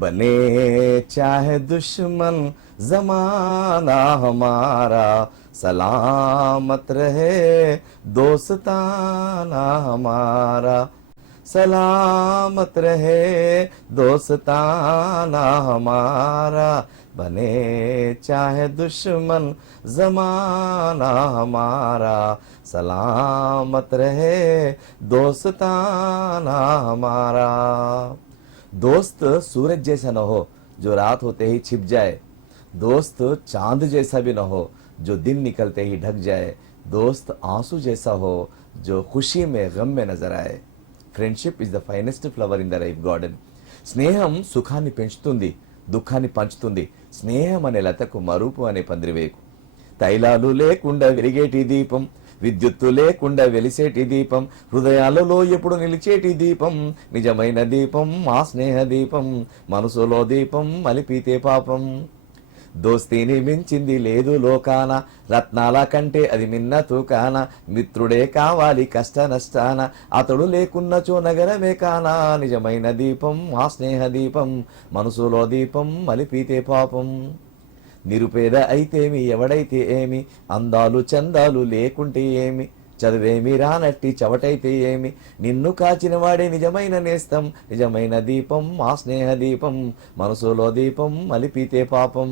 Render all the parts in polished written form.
बने चाहे दुश्मन जमाना हमारा, सलामत रहे दोस्ताना हमारा, सलामत रहे दोस्ताना हमारा, बने चाहे दुश्मन जमाना हमारा, सलामत रहे दोस्ताना हमारा। दोस्त सूरज जैसा न हो जो रात होते ही छिप जाए, दोस्त चांद जैसा भी न हो जो दिन निकलते ही ढक जाए, दोस्त आंसू जैसा हो जो खुशी में गम में नजर आए। Friendship is the finest flower in the life garden. స్నేహం సుఖాన్ని పెంచుతుంది, దుఃఖాన్ని పంచుతుంది. స్నేహం అనే లతకు మరుపు అనే పందిరివేకు. తైలాలు లేకుండా వెలిగేటి దీపం, విద్యుత్తు లేకుండా వెలిసేటి దీపం, హృదయాలలో ఎప్పుడు నిలిచేటి దీపం, నిజమైన దీపం మా స్నేహ దీపం, మనసులో దీపం మలిపితే పాపం. దోస్తీని మించింది లేదు లోకాన, రత్నాల కంటే అది మిన్న తూకాన, మిత్రుడే కావాలి కష్ట నష్టాన, అతడు లేకున్నచో నగరమే కానా, నిజమైన దీపం మా స్నేహ దీపం, మనసులో దీపం మలిపితే పాపం. నిరుపేద అయితేమి ఎవడైతే ఏమి, అందాలు చందాలు లేకుంటే ఏమి, చదువేమి రానట్టి చవటైతే ఏమి, నిన్ను కాచిన వాడే నిజమైన నేస్తం, నిజమైన దీపం మా స్నేహ దీపం, మనసులో దీపం మలిపితే పాపం.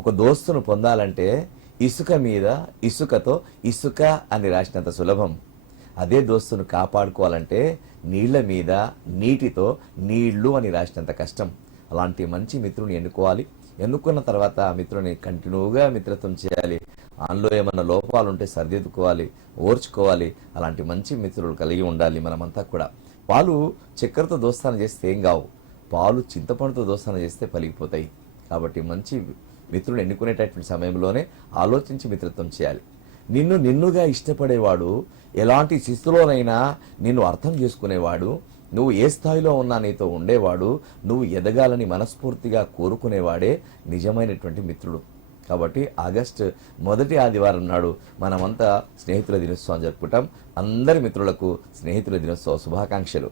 ఒక దోస్తును పొందాలంటే ఇసుక మీద ఇసుకతో ఇసుక అని రాసినంత సులభం. అదే దోస్తును కాపాడుకోవాలంటే నీళ్ల మీద నీటితో నీళ్లు అని రాసినంత కష్టం. అలాంటి మంచి మిత్రుని ఎన్నుకోవాలి. ఎన్నుకున్న తర్వాత ఆ మిత్రుని కంటిన్యూగా మిత్రత్వం చేయాలి. అందులో ఏమన్నా లోపాలు ఉంటే సరిదిద్దుకోవాలి, ఓర్చుకోవాలి. అలాంటి మంచి మిత్రులు కలిగి ఉండాలి మనమంతా కూడా. పాలు చక్కెరతో దోస్తాన చేస్తే ఏం కావు, పాలు చింతపండుతో దోస్తాన చేస్తే పలిగిపోతాయి. కాబట్టి మంచి మిత్రులు ఎన్నుకునేటటువంటి సమయంలోనే ఆలోచించి మిత్రత్వం చేయాలి. నిన్ను నిన్నుగా ఇష్టపడేవాడు, ఎలాంటి స్థితిలోనైనా నిన్ను అర్థం చేసుకునేవాడు, నువ్వు ఏ స్థాయిలో ఉన్నా నీతో ఉండేవాడు, నువ్వు ఎదగాలని మనస్ఫూర్తిగా కోరుకునేవాడే నిజమైనటువంటి మిత్రుడు. కాబట్టి ఆగస్టు మొదటి ఆదివారం నాడు మనమంతా స్నేహితుల దినోత్సవం జరుపుకుంటాం. అందరి మిత్రులకు స్నేహితుల దినోత్సవ శుభాకాంక్షలు.